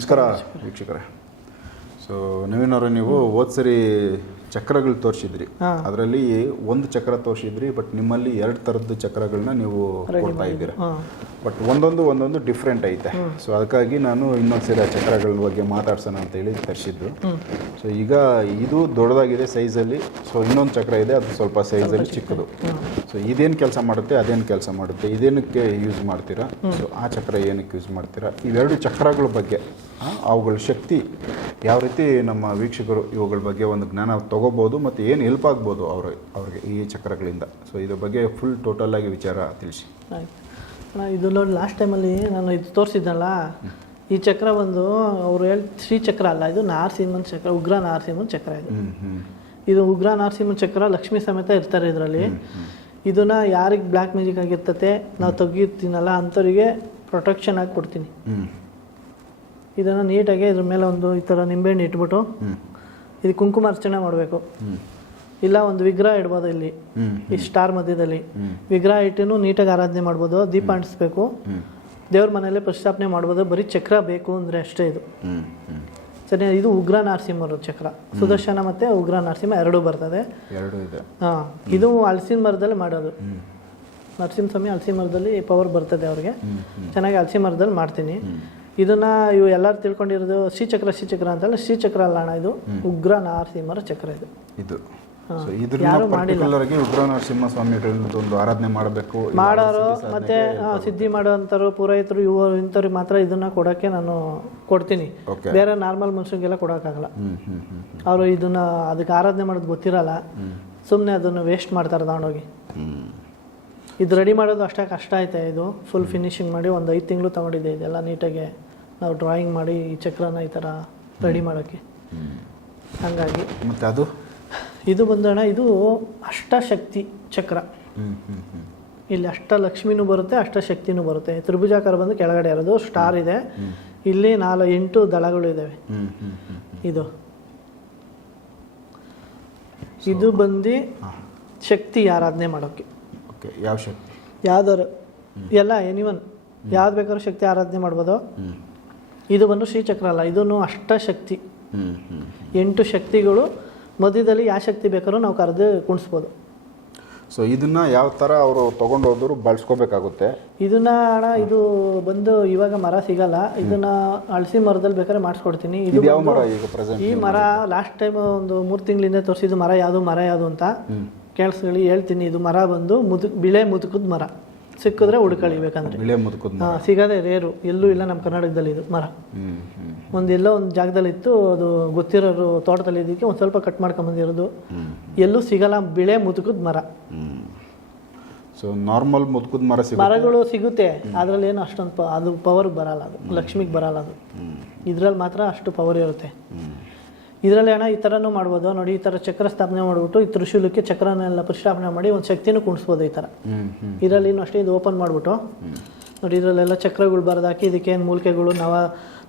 ನಮಸ್ಕಾರ ವೀಕ್ಷಕರೇ. ಸೊ ನವೀನ್ ಅವರೇ ನೀವು ಹೋದ ಸರಿ ಚಕ್ರಗಳು ತೋರಿಸಿದ್ರಿ. ಅದರಲ್ಲಿ ಒಂದು ಚಕ್ರ ತೋರಿಸಿದ್ರಿ ಬಟ್ ನಿಮ್ಮಲ್ಲಿ ಎರಡು ಥರದ್ದು ಚಕ್ರಗಳನ್ನ ನೀವು ಕೊಡ್ತಾ ಇದ್ದೀರಾ. ಬಟ್ ಒಂದೊಂದು ಒಂದೊಂದು ಡಿಫ್ರೆಂಟ್ ಐತೆ. ಸೊ ಅದಕ್ಕಾಗಿ ನಾನು ಇನ್ನೊಂದು ಸರಿ ಆ ಚಕ್ರಗಳ ಬಗ್ಗೆ ಮಾತಾಡ್ಸೋಣ ಅಂತ ಹೇಳಿ ತರಿಸಿದ್ದು. ಸೊ ಈಗ ಇದು ದೊಡ್ಡದಾಗಿದೆ ಸೈಜಲ್ಲಿ ಸೊ ಇನ್ನೊಂದು ಚಕ್ರ ಇದೆ ಅದು ಸ್ವಲ್ಪ ಸೈಜಲ್ಲಿ ಚಿಕ್ಕದು. ಸೊ ಇದೇನು ಕೆಲಸ ಮಾಡುತ್ತೆ ಅದೇನು ಕೆಲಸ ಮಾಡುತ್ತೆ ಇದೇನಕ್ಕೆ ಯೂಸ್ ಮಾಡ್ತೀರಾ? ಸೊ ಆ ಚಕ್ರ ಏನಕ್ಕೆ ಯೂಸ್ ಮಾಡ್ತೀರಾ? ಇವೆರಡು ಚಕ್ರಗಳ ಬಗ್ಗೆ ಅವುಗಳ ಶಕ್ತಿ ಯಾವ ರೀತಿ ನಮ್ಮ ವೀಕ್ಷಕರು ಇವುಗಳ ಬಗ್ಗೆ ಒಂದು ಜ್ಞಾನ ತಗೋಬೋದು ಮತ್ತು ಏನು ಹೆಲ್ಪ್ ಆಗ್ಬೋದು ಅವ್ರ ಅವ್ರಿಗೆ ಈ ಚಕ್ರಗಳಿಂದ. ಸೊ ಇದ್ರ ಬಗ್ಗೆ ಫುಲ್ ಟೋಟಲ್ ಆಗಿ ವಿಚಾರ ತಿಳಿಸಿ. ಇದು ನೋಡಿ ಲಾಸ್ಟ್ ಟೈಮಲ್ಲಿ ನಾನು ಇದು ತೋರಿಸಿದ್ನಲ್ಲ ಈ ಚಕ್ರ ಒಂದು ಅವರು ಹೇಳಿ ಶ್ರೀ ಚಕ್ರ ಅಲ್ಲ ಇದು ನಾರಸಿಂಹನ್ ಚಕ್ರ ಉಗ್ರ ನಾರಸಿಂಹನ್ ಚಕ್ರ ಇದು. ಇದು ಉಗ್ರ ನಾರಸಿಂಹನ್ ಚಕ್ರ ಲಕ್ಷ್ಮೀ ಸಮೇತ ಇರ್ತಾರೆ ಇದರಲ್ಲಿ. ಇದನ್ನ ಯಾರಿಗೆ ಬ್ಲ್ಯಾಕ್ ಮ್ಯಾಜಿಕ್ ಆಗಿರ್ತತೆ ನಾವು ತೆಗಿತೀನಲ್ಲ ಅಂಥವ್ರಿಗೆ ಪ್ರೊಟೆಕ್ಷನ್ ಆಗಿ ಕೊಡ್ತೀನಿ. ಇದನ್ನು ನೀಟಾಗಿ ಇದ್ರ ಮೇಲೆ ಒಂದು ಈ ಥರ ನಿಂಬೆಹಣ್ಣು ಇಟ್ಬಿಟ್ಟು ಇದು ಕುಂಕುಮ ಅರ್ಚನೆ ಮಾಡಬೇಕು. ಇಲ್ಲ ಒಂದು ವಿಗ್ರಹ ಇಡ್ಬೋದು ಇಲ್ಲಿ ಈ ಸ್ಟಾರ್ ಮಧ್ಯದಲ್ಲಿ. ವಿಗ್ರಹ ಇಟ್ಟು ನೀಟಾಗಿ ಆರಾಧನೆ ಮಾಡ್ಬೋದು ದೀಪ ಅಂಟಿಸ್ಬೇಕು. ದೇವ್ರ ಮನೆಯಲ್ಲೇ ಪ್ರಸ್ಥಾಪನೆ ಮಾಡ್ಬೋದು ಬರೀ ಚಕ್ರ ಬೇಕು ಅಂದರೆ ಅಷ್ಟೇ ಇದು. ಸರಿ ಇದು ಉಗ್ರ ನರಸಿಂಹರು ಚಕ್ರ ಸುದರ್ಶನ ಮತ್ತೆ ಉಗ್ರ ನರಸಿಂಹ ಎರಡೂ ಬರ್ತದೆ. ಎರಡೂ ಇದೆ. ಹಾಂ ಇದು ಹಲಸಿನ ಮರದಲ್ಲಿ ಮಾಡೋದು. ನರಸಿಂಹ ಸ್ವಾಮಿ ಹಲಸಿ ಮರದಲ್ಲಿ ಪವರ್ ಬರ್ತದೆ ಅವ್ರಿಗೆ. ಚೆನ್ನಾಗಿ ಹಲಸಿ ಮರದಲ್ಲಿ ಮಾಡ್ತೀನಿ. ಇದನ್ನ ಇವು ಎಲ್ಲರೂ ತಿಳ್ಕೊಂಡಿರೋದು ಶ್ರೀಚಕ್ರ ಶ್ರೀಚಕ್ರ ಅಂತಲ್ಲ ಶ್ರೀಚಕ್ರ ಅಲ್ಲ ಅಣ್ಣ ಇದು ಉಗ್ರ ನರಸಿಂಹರ ಚಕ್ರ ಇದು. ಇದು. ಸೊ ಮಾಡಿಲ್ಲ. ಪರ್ಟಿಕ್ಯುಲರ್ ಆಗಿ ಉಗ್ರ ನರಸಿಂಹ ಸ್ವಾಮಿಗಳದ್ದು ಒಂದು ಆರಾಧನೆ ಮಾಡಬೇಕು ಮಾಡೋರು ಮತ್ತೆ ಸಿದ್ಧಿ ಮಾಡುವಂತರು ಪುರೋಹಿತರು ಇವರು ಇಂಥವ್ರಿಗೆ ಮಾತ್ರ ಇದನ್ನ ಕೊಡೋಕ್ಕೆ ನಾನು ಕೊಡ್ತೀನಿ. ಬೇರೆ ನಾರ್ಮಲ್ ಮನುಷ್ಯರಿಗೆಲ್ಲ ಕೊಡೋಕ್ಕಾಗಲ್ಲ. ಅವರು ಇದನ್ನ ಅದಕ್ಕೆ ಆರಾಧನೆ ಮಾಡೋದು ಗೊತ್ತಿರಲ್ಲ. ಸುಮ್ಮನೆ ಅದನ್ನು ವೇಸ್ಟ್ ಮಾಡ್ತಾರೆ ತಗೊಂಡೋಗಿ. ಇದು ರೆಡಿ ಮಾಡೋದು ಅಷ್ಟೇ ಕಷ್ಟ ಐತೆ ಇದು. ಫುಲ್ ಫಿನಿಶಿಂಗ್ ಮಾಡಿ ಒಂದು ಐದು ತಿಂಗಳು ತಗೊಂಡಿದ್ದೆ ಇದೆಲ್ಲ ನೀಟಾಗಿ. ನಾವು ಡ್ರಾಯಿಂಗ್ ಮಾಡಿ ಈ ಚಕ್ರನ ಈ ಥರ ರೆಡಿ ಮಾಡೋಕ್ಕೆ. ಹಾಗಾಗಿ. ಮತ್ತೆ ಅದು? ಇದು ಬಂದಣ ಇದು ಅಷ್ಟಶಕ್ತಿ ಚಕ್ರ. ಇಲ್ಲಿ ಅಷ್ಟ ಅಷ್ಟಲಕ್ಷ್ಮಿನೂ ಬರುತ್ತೆ ಅಷ್ಟಶಕ್ತಿನೂ ಬರುತ್ತೆ. ತ್ರಿಭುಜಾಕಾರ ಬಂದು ಕೆಳಗಡೆ ಇರೋದು ಸ್ಟಾರ್ ಇದೆ. ಇಲ್ಲಿ ನಾಲ್ಕು ಎಂಟು ದಳಗಳು ಇದ್ದಾವೆ ಇದು. ಇದು ಬಂದು ಶಕ್ತಿ ಆರಾಧನೆ ಮಾಡೋಕೆ ಓಕೆ ಯಾವ ಶಕ್ತಿ? ಯಾವ್ದಾರು ಎಲ್ಲ ಎನಿವನ್ ಯಾವ್ದು ಬೇಕಾದ್ರೂ ಶಕ್ತಿ ಆರಾಧನೆ ಮಾಡ್ಬೋದು. ಇದು ಬಂದು ಶ್ರೀಚಕ್ರ ಅಲ್ಲ ಇದನ್ನು ಅಷ್ಟಶಕ್ತಿ. ಎಂಟು ಶಕ್ತಿಗಳು ಮಧ್ಯದಲ್ಲಿ ಯಾವ ಶಕ್ತಿ ಬೇಕಾದ್ರೂ ನಾವು ಕರೆದು ಕುಣಿಸ್ಬೋದು. ಸೊ ಇದನ್ನ ಯಾವ ಥರ ಅವರು ತೊಗೊಂಡು ಹೋದ್ರು ಬಳಸ್ಕೋಬೇಕಾಗುತ್ತೆ. ಇದನ್ನ ಅಣ್ಣ ಇದು ಬಂದು ಇವಾಗ ಮರ ಸಿಗಲ್ಲ. ಇದನ್ನ ಅಳಸಿ ಮರದಲ್ಲಿ ಬೇಕಾದ್ರೆ ಮಾಡಿಸ್ಕೊಡ್ತೀನಿ. ಇದು ಯಾವ ಮರ ಈಗ ಪ್ರೆಸೆಂಟ್ ಈ ಮರ ಲಾಸ್ಟ್ ಟೈಮ್ ಒಂದು ಮೂರು ತಿಂಗಳಿಂದ ತೋರಿಸಿದ್ದು ಮರ ಯಾವುದು ಮರ ಯಾವುದು ಅಂತ ಕೇಳಿಸ್ಕೊಳ್ಳಿ ಹೇಳ್ತೀನಿ. ಇದು ಮರ ಬಂದು ಮುದು ಬಿಳೆ ಮುದುಕದ ಮರ. ಸಿಕ್ಕಿದ್ರೆ ಹುಡ್ಕೊಳ್ಳಿ ಬೇಕಂದ್ರೆ. ಬಿಳೆ ಮುದುಕದ ಹಾ, ಸಿಗದೆ ರೇರು. ಎಲ್ಲೂ ಇಲ್ಲ ನಮ್ಮ ಕರ್ನಾಟಕದಲ್ಲಿ ಇದು ಮರ. ಒಂದೆಲ್ಲೋ ಒಂದು ಎಲ್ಲೋ ಒಂದು ಜಾಗದಲ್ಲಿ ಇತ್ತು ಅದು ಗೊತ್ತಿರೋರು ತೋಟದಲ್ಲಿ ಇದಕ್ಕೆ ಒಂದು ಸ್ವಲ್ಪ ಕಟ್ ಮಾಡ್ಕೊಂಬಂದಿರೋದು ಹ್ಞೂ ಎಲ್ಲೂ ಸಿಗಲ್ಲ ಬಿಳೆ ಮುದುಕದ ಮರ. ಸೊ ನಾರ್ಮಲ್ ಮುದುಕದ ಮರ ಸಿಗುತ್ತೆ? ಮರಗಳು ಸಿಗುತ್ತೆ. ಅದ್ರಲ್ಲಿ ಏನು ಅಷ್ಟೊಂದು ಪ- ಅದು ಪವರ್ ಬರಲ್ಲ ಅದು. ಲಕ್ಷ್ಮಿಗೆ ಬರಲ್ಲ ಅದು. ಇದ್ರಲ್ಲಿ ಮಾತ್ರ ಅಷ್ಟು ಪವರ್ ಇರುತ್ತೆ. ಇದರಲ್ಲಿ ಅಣ್ಣ ಈ ಥರನೂ ಮಾಡ್ಬೋದು. ನೋಡಿ ಈ ಥರ ಚಕ್ರ ಸ್ಥಾಪನೆ ಮಾಡಿಬಿಟ್ಟು ಈ ತ್ರಿಶೂಲಕ್ಕೆ ಚಕ್ರನೆಲ್ಲ ಪ್ರತಿಷ್ಠಾಪನೆ ಮಾಡಿ ಒಂದು ಶಕ್ತಿನೂ ಕುಣಿಸ್ಬೋದು ಈ ಥರ ಇದರಲ್ಲಿ ಹ್ಞೂ ಇದರಲ್ಲಿ ಅಷ್ಟೇ ಇದು ಓಪನ್ ಮಾಡಿಬಿಟ್ಟು. ನೋಡಿ ಇದರಲ್ಲೆಲ್ಲ ಚಕ್ರಗಳು ಬರೆದಾಕಿ ಇದಕ್ಕೆ ಏನು ಮೂಲಿಕೆಗಳು ನವ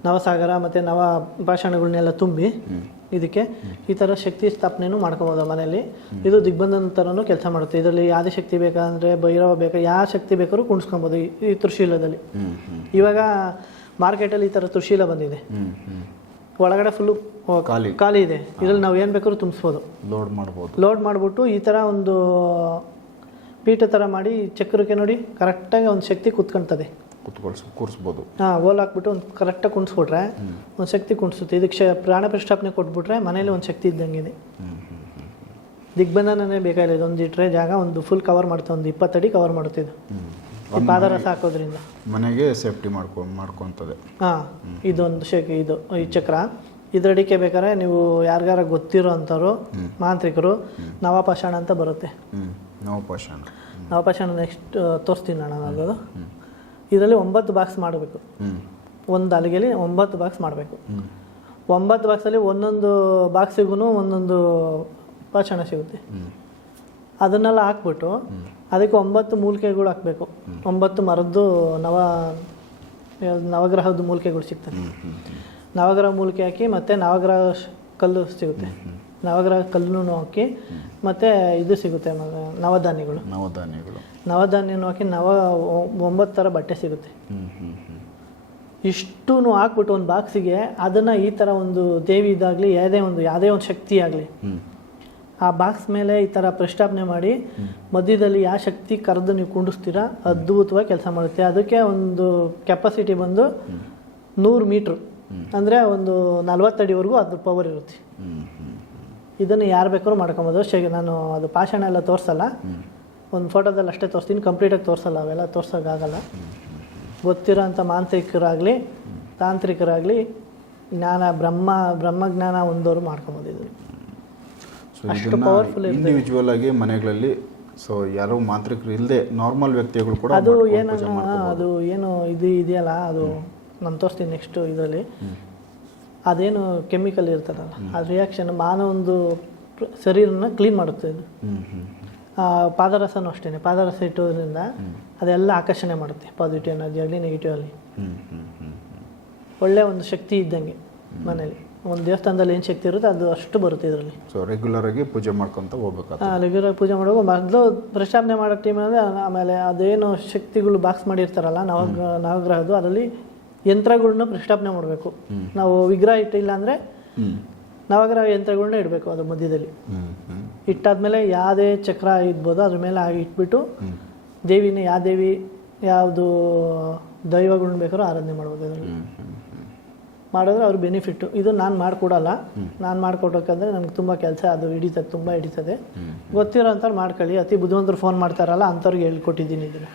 ನವಸಾಗರ ಮತ್ತು ನವ ಭಾಷಣಗಳನ್ನೆಲ್ಲ ತುಂಬಿ ಇದಕ್ಕೆ ಈ ಥರ ಶಕ್ತಿ ಸ್ಥಾಪನೆನೂ ಮಾಡ್ಕೊಬೋದು ಮನೆಯಲ್ಲಿ. ಇದು ದಿಗ್ಬಂಧನ ಥರನೂ ಕೆಲಸ ಮಾಡುತ್ತೆ. ಇದರಲ್ಲಿ ಯಾವುದೇ ಶಕ್ತಿ ಬೇಕಂದರೆ ಭೈರವ ಬೇಕಾ ಯಾವ ಶಕ್ತಿ ಬೇಕಾದ್ರೂ ಕುಣಿಸ್ಕೊಬೋದು ಈ- ತೃಶೀಲದಲ್ಲಿ ತ್ರಿಶೂಲದಲ್ಲಿ. ಇವಾಗ ಮಾರ್ಕೆಟಲ್ಲಿ ಈ ಥರ ತೃಶೀಲ ಬಂದಿದೆ. ಒಳಗಡೆ ಫುಲ್ಲು ಖಾಲಿ. ಖಾಲಿ ಇದೆ. ಇದರಲ್ಲಿ ನಾವು ಏನು ಬೇಕಾದ್ರೂ ತುಂಬಿಸ್ಬೋದು. ಲೋಡ್ ಮಾಡ್ಬೋದು. ಲೋಡ್ ಮಾಡಿಬಿಟ್ಟು ಈ ಥರ ಒಂದು ಪೀಠ ಥರ ಮಾಡಿ ಚಕ್ರಕ್ಕೆ ನೋಡಿ ಕರೆಕ್ಟಾಗಿ ಒಂದು ಶಕ್ತಿ ಕುತ್ಕೊಳ್ತದೆ ಕುತ್ಕೊಳ್ಸ್ ಕೂರಿಸ್ಬೋದು. ಹಾಂ ಓಲ್ ಹಾಕ್ಬಿಟ್ಟು ಒಂದು ಕರೆಕ್ಟಾಗಿ ಕುಣಿಸ್ಬಿಟ್ರೆ ಒಂದು ಶಕ್ತಿ ಕುಣಿಸುತ್ತೆ. ಇದಕ್ಕೆ ಶ ಪ್ರಾಣ ಪ್ರತಿಷ್ಠಾಪನೆ ಕೊಟ್ಬಿಟ್ರೆ ಮನೇಲಿ ಒಂದು ಶಕ್ತಿ ಇದ್ದಂಗೆ ಇದೆ. ದಿಗ್ಬಂಧನನೇ ಬೇಕಾಗಿಲ್ಲ ಇದೊಂದು ಇಟ್ಟರೆ ಜಾಗ ಒಂದು ಫುಲ್ ಕವರ್ ಮಾಡುತ್ತೆ ಒಂದು ಇಪ್ಪತ್ತಡಿ ಕವರ್ ಮಾಡುತ್ತೆ ಇದು. ಈ ಪಾದರಸ ಹಾಕೋದ್ರಿಂದ ಮನೆಗೆ ಸೇಫ್ಟಿ ಮಾಡ್ಕೊ ಮಾಡ್ಕೊತದೆ ಹಾಂ ಇದೊಂದು ಶೇಕ್ ಇದು ಈ ಚಕ್ರ. ಇದರಡಿಕೆ ಬೇಕಾದ್ರೆ ನೀವು ಯಾರಿಗಾರ ಗೊತ್ತಿರೋ ಅಂಥವ್ರು ಮಾಂತ್ರಿಕರು ನವಪಾಷಾಣ ಅಂತ ಬರುತ್ತೆ. ನವಪಾಷಾಣ. ನವಪಾಷಾಣ ನೆಕ್ಸ್ಟ್ ತೋರಿಸ್ತೀನಿ ಅಣ್ಣ ನಾನು ಅದು. ಇದರಲ್ಲಿ ಒಂಬತ್ತು ಬಾಕ್ಸ್ ಮಾಡಬೇಕು. ಒಂದು ಅಲ್ಲಿಗೆಲಿ ಒಂಬತ್ತು ಬಾಕ್ಸ್ ಮಾಡಬೇಕು. ಒಂಬತ್ತು ಬಾಕ್ಸಲ್ಲಿ ಒಂದೊಂದು ಬಾಕ್ಸಿಗೂ ಒಂದೊಂದು ಪಾಷಾಣ ಸಿಗುತ್ತೆ. ಅದನ್ನೆಲ್ಲ ಹಾಕ್ಬಿಟ್ಟು ಅದಕ್ಕೆ ಒಂಬತ್ತು ಮೂಲಿಕೆಗಳು ಹಾಕಬೇಕು. ಒಂಬತ್ತು ಮರದ್ದು ನವ ನವಗ್ರಹದ ಮೂಲಿಕೆಗಳು ಹ್ಞೂ ನವಗ್ರಹ ಮೂಲಿಕೆ ಹಾಕಿ ಮತ್ತು ನವಗ್ರಹ ಕಲ್ಲು ಸಿಗುತ್ತೆ. ನವಗ್ರಹ ಕಲ್ಲು ಹಾಕಿ ಮತ್ತು ಇದು ಸಿಗುತ್ತೆ ನವಧಾನ್ಯಗಳು. ನವಧಾನ್ಯಗಳು. ನವಧಾನ್ಯನೂ ಹಾಕಿ ನವ ಒಂಬತ್ತು ಥರ ಬಟ್ಟೆ ಸಿಗುತ್ತೆ. ಇಷ್ಟೂ ಹಾಕ್ಬಿಟ್ಟು ಒಂದು ಬಾಕ್ಸಿಗೆ ಅದನ್ನು ಈ ಥರ ಒಂದು ದೇವಿ ಇದಾಗಲಿ ಯಾವುದೇ ಒಂದು ಯಾವುದೇ ಒಂದು ಶಕ್ತಿ ಆಗಲಿ ಆ ಬಾಕ್ಸ್ ಮೇಲೆ ಈ ಥರ ಪ್ರಸ್ತಾಪನೆ ಮಾಡಿ, ಮಧ್ಯದಲ್ಲಿ ಯಾವ ಶಕ್ತಿ ಕರೆದು ನೀವು ಕುಂಡಿಸ್ತೀರಾ, ಅದ್ಭುತವಾಗಿ ಕೆಲಸ ಮಾಡುತ್ತೆ. ಅದಕ್ಕೆ ಒಂದು ಕೆಪಾಸಿಟಿ ಬಂದು ನೂರು ಮೀಟ್ರ್. ಅಂದರೆ ಒಂದು ನಲ್ವತ್ತಡಿವರೆಗೂ ಅದ್ರ ಪವರ್ ಇರುತ್ತೆ. ಇದನ್ನು ಯಾರು ಬೇಕಾದ್ರೂ ಮಾಡ್ಕೊಬೋದು. ಶೇ ನಾನು ಅದು ಪಾಷಾಣ ಎಲ್ಲ ತೋರಿಸಲ್ಲ. ಒಂದು ಫೋಟೋದಲ್ಲಿ ಅಷ್ಟೇ ತೋರಿಸ್ತೀನಿ ಕಂಪ್ಲೀಟಾಗಿ ತೋರಿಸಲ್ಲ, ಅವೆಲ್ಲ ತೋರ್ಸೋಕ್ಕಾಗಲ್ಲ. ಗೊತ್ತಿರೋ ಅಂಥ ಮಾಂತ್ರಿಕರಾಗಲಿ, ತಾಂತ್ರಿಕರಾಗಲಿ, ಜ್ಞಾನ, ಬ್ರಹ್ಮ, ಬ್ರಹ್ಮಜ್ಞಾನ ಒಂದವರು ಮಾಡ್ಕೊಬೋದು ಇದನ್ನು. ಸೊ ಇದನ್ನ. ಇಂಡಿವಿಜುವಲ್ ಆಗಿ ಮನೆಗಳಲ್ಲಿ ಸೊ ಯಾರೋ ಮಾಂತ್ರಿಕರು ಇಲ್ಲದೆ ನಾರ್ಮಲ್ ವ್ಯಕ್ತಿಗಳು ಕೂಡ ಅದು ಏನೋ. ಅದು ಏನು ಇದು ಇದೆಯಲ್ಲ ಅದು ನಾನು ತೋರಿಸ್ತೀನಿ ನೆಕ್ಸ್ಟ್ ಇದರಲ್ಲಿ. ಅದೇನು ಕೆಮಿಕಲ್ ಇರ್ತದಲ್ಲ ಆ ರಿಯಾಕ್ಷನ್ ಮಾನವೊಂದು ಶರೀರನ ಕ್ಲೀನ್ ಮಾಡುತ್ತೆ ಇದು. ಪಾದರಸನೂ ಅಷ್ಟೇ ಪಾದರಸ ಇಟ್ಟೋದ್ರಿಂದ ಅದೆಲ್ಲ ಆಕರ್ಷಣೆ ಮಾಡುತ್ತೆ ಪಾಸಿಟಿವ್ ಎನರ್ಜಿ ಆಗಲಿ ನೆಗೆಟಿವ್ ಆಗಲಿ. ಒಳ್ಳೆ ಒಂದು ಶಕ್ತಿ ಇದ್ದಂಗೆ ಮನೇಲಿ. ಒಂದು ದೇವಸ್ಥಾನದಲ್ಲಿ ಏನು ಶಕ್ತಿ ಇರುತ್ತೆ ಅದು ಅಷ್ಟು ಬರುತ್ತೆ ಇದರಲ್ಲಿ. ಸೊ ರೆಗ್ಯುಲರ್ ಆಗಿ ಪೂಜೆ ಮಾಡ್ಕೊಂತ ಹೋಗ್ಬೇಕಾಗ್ತದೆ. ರೆಗ್ಯುಲರ್ ಪೂಜೆ ಮಾಡುವಾಗ ಮೊದಲು ಪ್ರಶಾಪನೆ ಮಾಡೋ ಟೀಮ್ ಅಂದರೆ ಆಮೇಲೆ ಅದೇನು ಶಕ್ತಿಗಳು ಬಾಕ್ಸ್ ಮಾಡಿರ್ತಾರಲ್ಲ ನವಗ್ರಹ ನವಗ್ರಹದ್ದು ಅದರಲ್ಲಿ ಯಂತ್ರಗಳನ್ನ ಪ್ರತಿಷ್ಠಾಪನೆ ಮಾಡಬೇಕು. ನಾವು ವಿಗ್ರಹ ಇಟ್ಟಿಲ್ಲ ಅಂದರೆ ನವಗ್ರಹ ಯಂತ್ರಗಳನ್ನ ಇಡಬೇಕು ಅದು ಮಧ್ಯದಲ್ಲಿ. ಇಟ್ಟಾದ್ಮೇಲೆ ಯಾವುದೇ ಚಕ್ರ ಇರ್ಬೋದು ಅದ್ರ ಮೇಲೆ ಆಗಿ ಇಟ್ಬಿಟ್ಟು ದೇವಿನ ಯಾವ ದೇವಿ ಯಾವುದು ದೈವಗಳನ್ನ ಬೇಕಾದ್ರೂ ಆರಾಧನೆ ಮಾಡ್ಬೋದು ಅದರಲ್ಲಿ ಮಾಡಿದ್ರೆ ಅವ್ರ ಬೆನಿಫಿಟ್ಟು ಇದು ನಾನು ಮಾಡಿಕೊಡಲ್ಲ. ನಾನು ಮಾಡಿಕೊಡ್ಬೇಕಂದ್ರೆ ನಮ್ಗೆ ತುಂಬ ಕೆಲಸ ಅದು ಹಿಡಿತದೆ ತುಂಬ ಹಿಡಿತದೆ. ಗೊತ್ತಿರೋ ಅಂಥವ್ರು ಮಾಡ್ಕೊಳ್ಳಿ. ಅತಿ ಬುದ್ಧಿವಂತರು ಫೋನ್ ಮಾಡ್ತಾರಲ್ಲ ಅಂಥವ್ರಿಗೆ ಹೇಳ್ಕೊಟ್ಟಿದ್ದೀನಿ ಇದನ್ನು.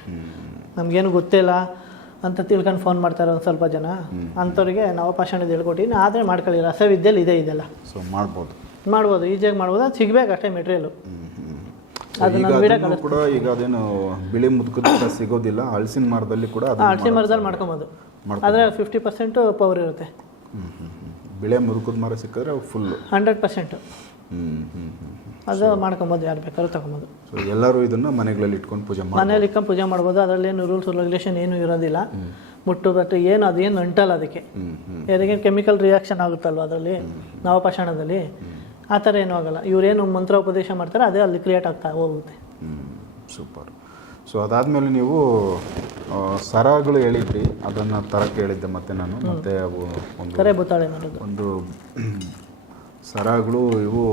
ನಮಗೇನು ಗೊತ್ತಿಲ್ಲ ಅಂತ ತಿಳ್ಕೊಂಡು ಫೋನ್ ಮಾಡ್ತಾರೆ ಒಂದು ಸ್ವಲ್ಪ ಜನ. ಅಂಥವ್ರಿಗೆ ನವಪಾಷಾಣದ ಹೇಳ್ಕೊಟ್ಟಿದ್ದೀನಿ ಆದರೆ ಮಾಡ್ಕೊಳ್ಳಿ. ರಸವಿದ್ಯೆಯಲ್ಲಿ ಇದೆ ಇದೆಲ್ಲ. ಸೊ ಮಾಡ್ಬೋದು. ಮಾಡ್ಬೋದು ಈಜಿಯಾಗಿ ಮಾಡ್ಬೋದು. ಅದು ಸಿಗಬೇಕು ಅಷ್ಟೇ ಮೆಟೀರಿಯಲು ಅದನ್ನು ಕೂಡ ಈಗ ಅದೇನು ಬಿಳಿ ಮುದುಕದ ಸಿಗೋದಿಲ್ಲ. ಹಳಸಿನ ಮರದಲ್ಲಿ ಕೂಡ ಅದು ಅಳಸಿ ಮರದಲ್ಲಿ ಮಾಡ್ಕೊಬೋದು. ಆದರೆ ಫಿಫ್ಟಿ ಪರ್ಸೆಂಟು ಪವರ್ ಇರುತ್ತೆ. ಬಿಳೆ ಮುದುಕದ ಮರ ಸಿಕ್ಕಿದ್ರೆ ಫುಲ್ಲು ಹಂಡ್ರೆಡ್ ಪರ್ಸೆಂಟು. ಅದು ಮಾಡ್ಕೊಬೋದು ಯಾರು ಬೇಕಾದ್ರೂ ತಗೊಬೋದು. ಸೊ ಎಲ್ಲರೂ ಇದನ್ನು ಮನೆಗಳಲ್ಲಿ ಇಟ್ಕೊಂಡು ಪೂಜೆ ಮನೇಲಿ ಇಟ್ಕೊಂಡು ಪೂಜೆ ಮಾಡ್ಬೋದು ಅದರಲ್ಲಿ ಏನು ರೂಲ್ಸ್ ರೆಗ್ಯುಲೇಷನ್ ಏನೂ ಇರೋದಿಲ್ಲ. ಮುಟ್ಟು ಬಟ್ಟು ಏನು ಅದೇನು ಅಂಟಲ್ಲ ಅದಕ್ಕೆ. ಹ್ಮ್ ಹ್ಮ್. ಯಾರಿಗೆ ಕೆಮಿಕಲ್ ರಿಯಾಕ್ಷನ್ ಆಗುತ್ತಲ್ವ ಅದರಲ್ಲಿ? ನವಪಾಷಾಣದಲ್ಲಿ ಆ ಥರ ಏನೂ ಆಗಲ್ಲ. ಇವರೇನು ಮಂತ್ರೋಪದೇಶ ಮಾಡ್ತಾರೆ ಅದೇ ಅಲ್ಲಿ ಕ್ರಿಯೇಟ್ ಆಗ್ತಾ ಹೋಗುತ್ತೆ. ಸೂಪರ್. ಸೊ ಅದಾದ್ಮೇಲೆ ನೀವು ಸರಗಳು ಹೇಳಿದ್ರಿ. ಅದನ್ನ ತರಕ್ಕೆ ಹೇಳಿದ್ದೆ ಮತ್ತೆ ನಾನು. ಮತ್ತೆ ಅವು ಒಂದು ಒಂದು ಸರಗಳು ಇವು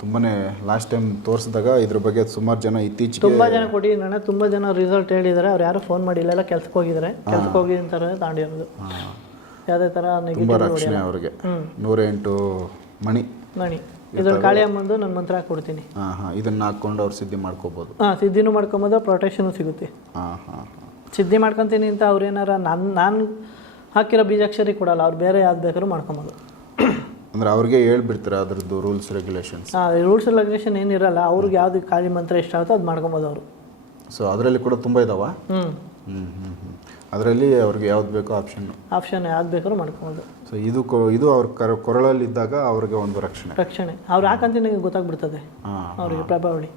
ತುಂಬಾನೇ ಲಾಸ್ಟ್ ಟೈಮ್ ತೋರಿಸಿದಾಗ ಇದ್ರ ಬಗ್ಗೆ ಸುಮಾರು ಜನ ಇತ್ತೀಚೆಗೆ ತುಂಬ ಜನ ಕೊಟ್ಟಿದ್ದೀನಿ ತುಂಬ ಜನ ರಿಸಲ್ಟ್ ಹೇಳಿದ್ದಾರೆ ಅವ್ರು ಯಾರು ಫೋನ್ ಮಾಡಿಲ್ಲ. ಎಲ್ಲ ಕೆಲ್ಸಕ್ಕೆ ಹೋಗಿದ್ದಾರೆ ಕೆಲ್ಸಕ್ಕೆ ಹೋಗಿ ಅಂತಾರೆ ತಾಂಡಿರೋದು ಯಾವುದೇ ಥರ ತುಂಬಾ ರಕ್ಷಣೆ ಅವ್ರಿಗೆ. ನೂರ ಎಂಟು ಮಣಿ. ಮಣಿ. ಇದ್ರಲ್ಲಿ ಕಾಳಿ ಅಮ್ಮಂದು ನಾನು ಮಂತ್ರ ಕೊಡ್ತೀನಿ ಹಾಂ ಹಾಂ. ಇದನ್ನ ಹಾಕ್ಕೊಂಡು ಅವ್ರು ಸಿದ್ಧಿ ಮಾಡ್ಕೋಬೋದು. ಹಾಂ ಸಿದ್ಧಿನೂ ಮಾಡ್ಕೊಬೋದು ಪ್ರೊಟೆಕ್ಷನು ಸಿಗುತ್ತೆ. ಹಾಂ ಹಾಂ ಹಾಂ. ಸಿದ್ಧಿ ಮಾಡ್ಕೊತೀನಿ ಅಂತ ಅವ್ರು ಏನಾರ ನಾನು ನಾನು ಹಾಕಿರೋ ಬೀಜಾಕ್ಷರಿ ಕೊಡಲ್ಲ ಅವ್ರು ಬೇರೆ ಯಾವ್ದು ಬೇಕಾದ್ರೂ ಮಾಡ್ಕೊಬೋದು. ಅಂದ್ರೆ ಅವ್ರಿಗೆ ಹೇಳ್ಬಿಡ್ತಾರೆ ಅದ್ರದ್ದು ರೂಲ್ಸ್ ರೆಗ್ಯುಲೇಷನ್ಸ್ ಹಾಂ ರೂಲ್ಸ್ ರೆಗ್ಯುಲೇಷನ್ ಏನಿರಲ್ಲ ಅವ್ರಿಗೆ ಯಾವ್ದು ಕಾಳಿ ಮಂತ್ರ ಇಷ್ಟ ಆಗುತ್ತೋ ಅದು ಮಾಡ್ಕೊಬೋದು ಅವರು. ಸೊ ಅದರಲ್ಲಿ ಕೂಡ ತುಂಬ ಇದಾವ? ಹ್ಞೂ ಹ್ಞೂ ಹ್ಞೂ ಹ್ಞೂ ಅದರಲ್ಲಿ ಅವ್ರಿಗೆ ಯಾವ್ದು ಬೇಕೋ ಆಪ್ಷನ್ ಆಪ್ಷನ್ ಯಾವ್ದು ಬೇಕಾದ್ರೂ ಮಾಡ್ಕೊಬೋದು. ಸೊ ಇದು ಇದು ಅವ್ರ ಕರ ಕೊರಳಲ್ಲಿದ್ದಾಗ ಅವ್ರಿಗೆ ಒಂದು ರಕ್ಷಣೆ. ರಕ್ಷಣೆ. ಅವ್ರು ಯಾಕಂತ ನನಗೆ ಗೊತ್ತಾಗ್ಬಿಡ್ತದೆ. ಹಾಂ ಅವರಿಗೆ ಪ್ರಭಾವಳಿ.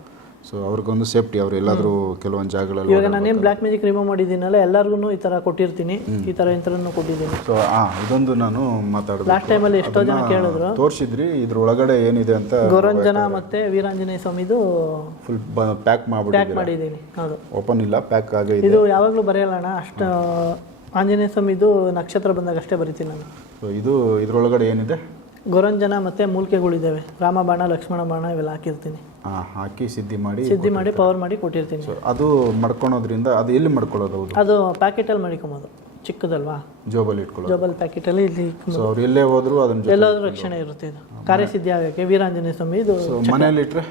ಸೊ ಅವ್ರಿಗೊಂದು ಸೇಫ್ಟಿ ಅವ್ರು ಎಲ್ಲಾದರೂ ಕೆಲವೊಂದು ಜಾಗಗಳಲ್ಲಿ ಇವಾಗ ಏನು ಬ್ಲ್ಯಾಕ್ ಮ್ಯಾಜಿಕ್ ರಿಮೂವ್ ಮಾಡಿದ್ದೀನಲ್ಲ ಎಲ್ಲರಿಗೂ ಈ ಥರ ಕೊಟ್ಟಿರ್ತೀನಿ. ಈ ಥರ ಯಂತ್ರನೂ ಕೊಟ್ಟಿದ್ದೀನಿ. ಸೊ ಹಾಂ ಇದೊಂದು ನಾನು ಮಾತಾಡೋದು ಲಾಸ್ಟ್ ಟೈಮಲ್ಲಿ ಎಷ್ಟೋ ಜನ ಕೇಳಿದ್ರು. ತೋರಿಸಿದ್ರಿ ಇದ್ರ ಒಳಗಡೆ ಏನಿದೆ ಅಂತ ಗೌರಂಜನ ಮತ್ತು ವೀರಾಂಜನೇಯ ಸ್ವಾಮಿದು ಫುಲ್ ಪ್ಯಾಕ್ ಮಾಡಿ ಪ್ಯಾಕ್ ಮಾಡಿದ್ದೀನಿ ಹೌದು. ಓಪನ್ ಇಲ್ಲ ಪ್ಯಾಕ್ ಆಗಿ ಇದೆ. ಇದು ಯಾವಾಗಲೂ ಬರೆಯಲ್ಲಣ್ಣ ಅಷ್ಟು ಆಂಜನೇಯ ಸ್ವಾಮಿದು ನಕ್ಷತ್ರ ಬಂದಾಗ ಅಷ್ಟೇ ಬರಿತೀನಿ ನಾನು. ಸೊ ಇದು ಇದರೊಳಗಡೆ ಏನಿದೆ? ಗೊರಂಜನ ಮತ್ತು ಮೂಲಿಕೆಗಳಿದ್ದಾವೆ ರಾಮ ಬಾಣ ಲಕ್ಷ್ಮಣ ಬಾಣ ಇವೆಲ್ಲ ಹಾಕಿರ್ತೀನಿ. ಹಾಂ ಹಾಕಿ ಸಿದ್ಧಿ ಮಾಡಿ ಸಿದ್ಧಿ ಮಾಡಿ ಪವರ್ ಮಾಡಿ ಕೊಟ್ಟಿರ್ತೀನಿ. ಸೊ ಅದು ಮಡ್ಕೊಳೋದ್ರಿಂದ ಅದು ಎಲ್ಲಿ ಮಡ್ಕೊಳ್ಳೋದು ಅದು ಅದು ಪ್ಯಾಕೆಟಲ್ಲಿ ಮಾಡಿಕೊಬೋದು. ಚಿಕ್ಕದಲ್ವಾ? ಜೋಬಲ್ ಇಟ್ಕೊಳ್ಳೋದು. ಜೋಬಲ್ ಪ್ಯಾಕೆಟಲ್ಲಿ ಇಲ್ಲಿ ಸೊ ಅವ್ರು ಎಲ್ಲೇ ಹೋದ್ರು ಅದನ್ನ ಎಲ್ಲಾದ್ರೂ ರಕ್ಷಣೆ ಇರುತ್ತೆ ಇದು. ಕಾರ್ಯಸಿದ್ಧಿ ಆಗಕ್ಕೆ ವೀರಾಂಜನೇಯ ಸ್ವಾಮಿ ಇದು ಸೊ ಮನೇಲಿ ಇಟ್ಟರೆ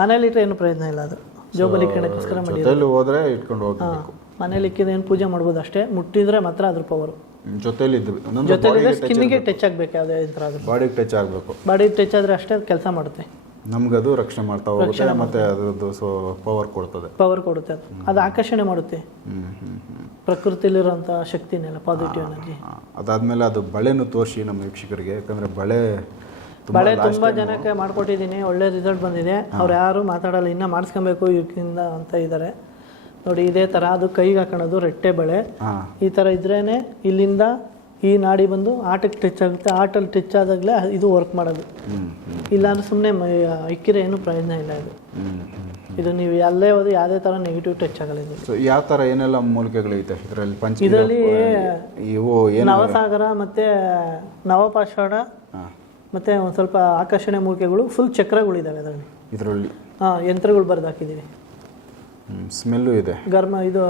ಮನೇಲಿ ಇಟ್ಟರೆ ಏನು ಪ್ರಯೋಜನ ಇಲ್ಲ ಅದು. ಜೋಬಲ್ ಇಟ್ಕೊಳ್ಳೋಕ್ಕೋಸ್ಕರ ಮಾಡಿ ಹೋದ್ರೆ ಇಟ್ಕೊಂಡು ಹೋಗ್ಬೇಕು. ಮನೇಲಿ ಇಕ್ಕಿದ ಏನು ಪೂಜೆ ಮಾಡ್ಬೋದು? ಅಷ್ಟೇ. ಮುಟ್ಟಿದ್ರೆ ಮಾತ್ರ ಅದ್ರ ಪವರು ಜೊತೆಲಿ ಜೊತೆಲಿದ್ರೆ ಸ್ಕಿನ್ನಿಗೆ ಟಚ್ ಆಗಬೇಕು. ಯಾವುದೇ ಯಂತ್ರ ಆದ್ರೂ. ಬಾಡಿಗೆ ಟಚ್ ಆಗಬೇಕು. ಬಾಡಿ ಟಚ್ ಆದ್ರೆ ಅಷ್ಟೇ ಕೆಲಸ ಮಾಡುತ್ತೆ. ನಮ್ಗದು ರಕ್ಷಣೆ ಮಾಡ್ತಾ ಹೋಗುತ್ತೆ ಮತ್ತೆ ಅದ್ರದ್ದು ಸೊ ಪವರ್ ಕೊಡ್ತದೆ. ಪವರ್ ಕೊಡುತ್ತೆ ಅದು. ಅದು ಆಕರ್ಷಣೆ ಮಾಡುತ್ತೆ. ಪ್ರಕೃತಿಲಿರೋಂಥ ಶಕ್ತಿನೆಲ್ಲ ಪಾಸಿಟಿವ್ ಎನರ್ಜಿ ಅದಾದ್ಮೇಲೆ ಅದು ಬಳೆನು ತೋರಿಸಿ ನಮ್ಮ ವೀಕ್ಷಕರಿಗೆ ಯಾಕಂದ್ರೆ ಬಳೆ ತುಂಬಾ ಬಳೆ ತುಂಬಾ ಜನಕ್ಕೆ ಮಾಡ್ಕೊಟ್ಟಿದ್ದೀನಿ ಒಳ್ಳೆ ರಿಸಲ್ಟ್ ಬಂದಿದೆ. ಅವ್ರು ಯಾರು ಮಾತಾಡಲ್ಲ ಇನ್ನ ಮಾಡಿಸ್ಕೊಬೇಕು ಇವಕ್ಕಿಂದ ಅಂತ ಇದ್ದಾರೆ. ನೋಡಿ ಇದೇ ಥರ ಅದು ಕೈಗೆ ಹಾಕೊಳ್ಳೋದು ರೆಟ್ಟೆ ಬಳೆ. ಈ ಥರ ಇದ್ರೇನೆ ಇಲ್ಲಿಂದ ಈ ನಾಡಿ ಬಂದು ಆಟಕ್ಕೆ ಟಚ್ ಆಗುತ್ತೆ. ಆಟಲ್ಲಿ ಟಚ್ ಆದಾಗಲೇ ಇದು ವರ್ಕ್ ಮಾಡೋದು. ಇಲ್ಲಾಂದ್ರೆ ಸುಮ್ಮನೆ ಇಕ್ಕಿರ ಏನು ಪ್ರಯೋಜನ ಇಲ್ಲ ಇದು. ಇದು ನೀವು ಎಲ್ಲೇ ಹೋದ್ರೆ ಯಾವುದೇ ಥರ ನೆಗೆಟಿವ್ ಟಚ್ ಆಗಲ್ಲ ಇದು. ಯಾವ ಥರ ಏನೆಲ್ಲ ಮೂಲಿಕೆಗಳಿದೆ ಇದರಲ್ಲಿ? ಪಂಚ ಇದರಲ್ಲಿ ಇವು ನವಸಾಗರ ಮತ್ತು ನವಪಾಷಾಢ ಮತ್ತು ಒಂದು ಸ್ವಲ್ಪ ಆಕರ್ಷಣೆ ಮೂಲಿಕೆಗಳು ಫುಲ್ ಚಕ್ರಗಳಿದ್ದಾವೆ ಅದರಲ್ಲಿ. ಇದರಲ್ಲಿ? ಹಾಂ ಯಂತ್ರಗಳು ಬರೆದು ಹಾಕಿದ್ದೀವಿ ಸ್ಮೆಲ್ಲು ಇದೆ. ಗರ್ಮ ಇದು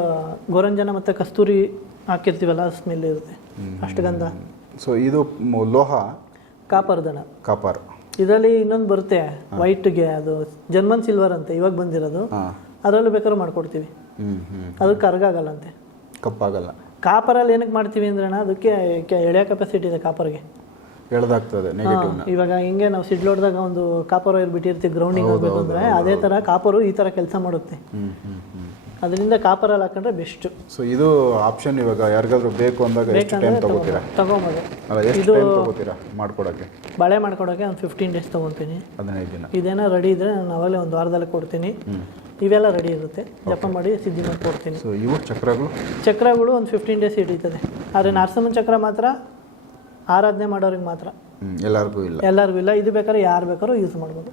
ಗೋರಂಜನ ಮತ್ತು ಕಸ್ತೂರಿ ಹಾಕಿರ್ತೀವಲ್ಲ ಸ್ಮೆಲ್ ಇರುತ್ತೆ. ಅಷ್ಟಗಂಧ ಸೊ ಇದು ಲೋಹ? ಕಾಪರ್ ಕಾಪರ್ದನ. ಕಾಪರ್. ಇದರಲ್ಲಿ ಇನ್ನೊಂದು ಬರುತ್ತೆ ವೈಟ್ಗೆ ಅದು ಜರ್ಮನ್ ಸಿಲ್ವರ್ ಅಂತೆ ಇವಾಗ ಬಂದಿರೋದು. ಅದರಲ್ಲೂ ಬೇಕಾದ್ರೂ ಮಾಡ್ಕೊಡ್ತೀವಿ. ಅದು ಕರ್ಗಾಗಲ್ಲಂತೆ ಕಪ್ಪಾಗಲ್ಲ. ಕಾಪರಲ್ಲಿ ಏನಕ್ಕೆ ಮಾಡ್ತೀವಿ ಅಂದ್ರೆ ಅದಕ್ಕೆ ಎಳೆಯ ಕೆಪಾಸಿಟಿ ಇದೆ ಕಾಪರ್ಗೆ. ಎಳ್ದಾಗ್ತದೆ ನೆಗೆಟಿವ್ನ ಇವಾಗ ಹಿಂಗೆ ನಾವು ಸಿಡ್ಲೋಡ್ದಾಗ ಒಂದು ಕಾಪರ್ ವೈರ್ ಬಿಟ್ಟಿರ್ತೀವಿ ಗ್ರೌಂಡಿಂಗ್ ಹೋಗ್ಬೇಕು ಅಂದ್ರೆ ಅದೇ ಥರ ಕಾಪರು ಈ ತರ ಕೆಲಸ ಮಾಡುತ್ತೆ. ಅದರಿಂದ ಕಾಪರಲ್ಲಿ ಹಾಕೊಂಡ್ರೆ ಬೆಸ್ಟ್ ಸೊ ಇದು ಆಪ್ಷನ್ ಇವಾಗ ಯಾರಿಗಾದ್ರೂ ಬೇಕು ಅಂದಾಗ ಎಷ್ಟು ಟೈಮ್ ತಗೋತೀರಾ? ತಗೊಂಬೋದು ಅಲ್ಲ ಎಷ್ಟು ಟೈಮ್ ತಗೋತೀರಾ ಮಾಡ್ಕೊಡೋಕ್ಕೆ? ಬಳೆ ಮಾಡ್ಕೊಡೋಕೆ ಒಂದು ಫಿಫ್ಟೀನ್ ಡೇಸ್ ತೊಗೊತೀನಿ. ಹದಿನೈದು ದಿನ. ಇದೇನೋ ರೆಡಿ ಇದ್ರೆ ನಾನು ಅವಾಗಲೇ ಒಂದು ವಾರದಲ್ಲಿ ಕೊಡ್ತೀನಿ. ಇವೆಲ್ಲ ರೆಡಿ ಇರುತ್ತೆ. ಜಪ ಮಾಡಿ ಸಿದ್ಧಿ ಮಾಡಿ ಕೊಡ್ತೀನಿ ಸೊ ಇವು ಚಕ್ರಗಳು? ಚಕ್ರಗಳು ಒಂದು ಫಿಫ್ಟೀನ್ ಡೇಸ್ ಹಿಡಿತದೆ. ಆದರೆ ನರಸಿಂಹ ಚಕ್ರ ಮಾತ್ರ ಆರಾಧನೆ ಮಾಡೋರಿಗೆ ಮಾತ್ರ. ಎಲ್ಲರಿಗೂ ಇಲ್ಲ. ಎಲ್ಲರಿಗೂ ಇಲ್ಲ. ಇದು ಬೇಕಾದ್ರೆ ಯಾರು ಬೇಕಾದ್ರೂ ಯೂಸ್ ಮಾಡ್ಬೋದು.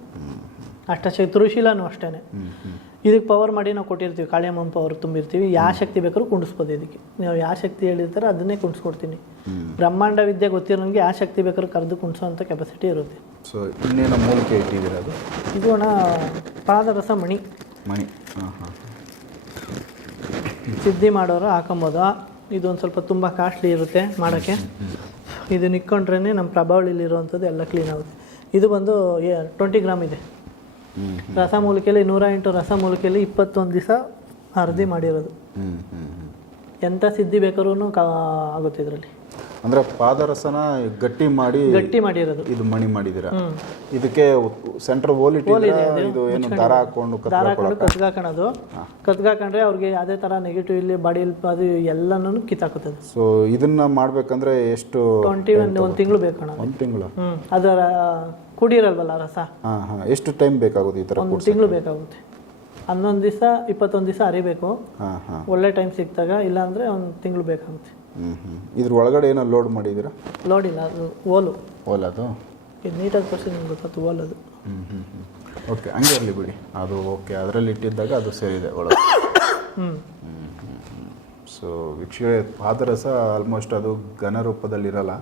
ಅಷ್ಟೇ ತುರುಶೀಲನೂ ಅಷ್ಟೇ ಇದಕ್ಕೆ ಪವರ್ ಮಾಡಿ ನಾವು ಕೊಟ್ಟಿರ್ತೀವಿ. ಕಾಳಿಯಮ್ಮನ ಪವರ್ ತುಂಬಿರ್ತೀವಿ. ಯಾವ ಶಕ್ತಿ ಬೇಕಾದ್ರೂ ಕುಂಡಿಸ್ಬೋದು ಇದಕ್ಕೆ. ನೀವು ಯಾವ ಶಕ್ತಿ ಹೇಳಿರ್ತಾರೆ ಅದನ್ನೇ ಕುಂಡಿಸ್ಕೊಡ್ತೀನಿ. ಬ್ರಹ್ಮಾಂಡ ವಿದ್ಯೆ ಗೊತ್ತಿರೋನಿಗೆ ಯಾವ ಶಕ್ತಿ ಬೇಕಾದ್ರೂ ಕರೆದು ಕುಣಿಸೋಂಥ ಕೆಪಾಸಿಟಿ ಇರುತ್ತೆ. ಸೊ ಇನ್ನೇನು ಮೂಲಿಕೆ ಇಟ್ಟಿದ್ದೀರ ಅದು? ಇದು ಅಣ್ಣ ಪಾದರಸ ಮಣಿ. ಮಣಿ. ಹಾಂ ಹಾಂ. ಸಿದ್ಧಿ ಮಾಡೋರು ಹಾಕೊಂಬೋದು? ಇದು ಒಂದು ಸ್ವಲ್ಪ ತುಂಬ ಕಾಸ್ಟ್ಲಿ ಇರುತ್ತೆ ಮಾಡೋಕ್ಕೆ. ಇದು ನಿಕ್ಕೊಂಡ್ರೇ ನಮ್ಮ ಪ್ರಭಾವಳಿಲಿರುವಂಥದ್ದು ಎಲ್ಲ ಕ್ಲೀನ್ ಆಗುತ್ತೆ. ಇದು ಬಂದು ಟ್ವೆಂಟಿ ಗ್ರಾಮ್ ಇದೆ. ರಸ ಮೂಲಿಕೆಯಲ್ಲಿ ನೂರ ಎಂಟು ರಸ ಮೂಲಿಕೆಯಲ್ಲಿ ಇಪ್ಪತ್ತೊಂದು ದಿವಸ ಅರ್ಧಿ ಮಾಡಿರೋದು. ಎಂಥ ಸಿದ್ಧಿ ಬೇಕಾದ್ರೂ ಕಾ ಆಗುತ್ತೆ ಇದರಲ್ಲಿ. ಅಂದರೆ ಪಾದರಸನ ಗಟ್ಟಿ ಮಾಡಿ ಗಟ್ಟಿ ಮಾಡಿರೋದು. ಇದು ಮಣಿ ಮಾಡಿದಿರ. ಇದಕ್ಕೆ ಸೆಂಟ್ರ್ ಹೋಲ್ ಇದು ಏನು ದಾರ ಹಾಕೊಂಡು ಕತ್ಗಾಕಣದು. ಕತ್ಗಾಕೊಂಡ್ರೆ ಅವ್ರಿಗೆ ಯಾವುದೇ ಥರ ನೆಗೆಟಿವ್ ಇಲ್ಲಿ ಬಾಡಿ ಅದು ಎಲ್ಲನೂ ಕಿತ್ತಾಕುತ್ತದೆ. ಸೊ ಇದನ್ನ ಮಾಡ್ಬೇಕಂದ್ರೆ ಎಷ್ಟು ಟ್ವೆಂಟಿ ಒಂದು ಒಂದು ತಿಂಗಳು ಬೇಕಣ ಒಂದು ತಿಂಗಳು? ಅದರ ಕುಡಿರಲ್ವಲ್ಲ ರಸ? ಹಾ ಹಾಂ. ಎಷ್ಟು ಟೈಮ್ ಬೇಕಾಗುತ್ತೆ ಈ ತರ ಒಂದು ತಿಂಗಳು ಬೇಕಾಗುತ್ತೆ. ಹನ್ನೊಂದು ದಿವಸ ಇಪ್ಪತ್ತೊಂದು ದಿವಸ ಅರಿಬೇಕು. ಹಾಂ ಹಾಂ. ಒಳ್ಳೆ ಟೈಮ್ ಸಿಕ್ತಾಗ ಇಲ್ಲಾಂದ್ರೆ ಒಂದು ತಿಂಗಳು ಬೇಕಾಗುತ್ತೆ. ಇದ್ರ ಒಳಗಡೆ ಏನೋ ಲೋಡ್ ಮಾಡಿದೀರಾ ಲೋಡ್ ಇಲ್ಲ ಅದು ಓಲು. ಓಲ್ ಅದು? ಇದು ನೀಟಾಗಿ ತೋರಿಸಿ ನಿಮ್ಗೆ ಗೊತ್ತಾಯ್ತು ಓಲ್ ಅದು. ಹ್ಞೂ ಹ್ಞೂ ಹ್ಞೂ ಓಕೆ ಹಂಗೆ ಇರಲಿ ಬಿಡಿ. ಅದು ಓಕೆ ಅದರಲ್ಲಿ ಇಟ್ಟಿದ್ದಾಗ ಅದು ಸೇರಿದೆ ಒಳಗೆ. ಹ್ಞೂ ಸೊ ವಿಕ್ಷೇ ಪಾದರಸ ಆಲ್ಮೋಸ್ಟ್ ಅದು ಘನ ರೂಪದಲ್ಲಿರಲ್ಲ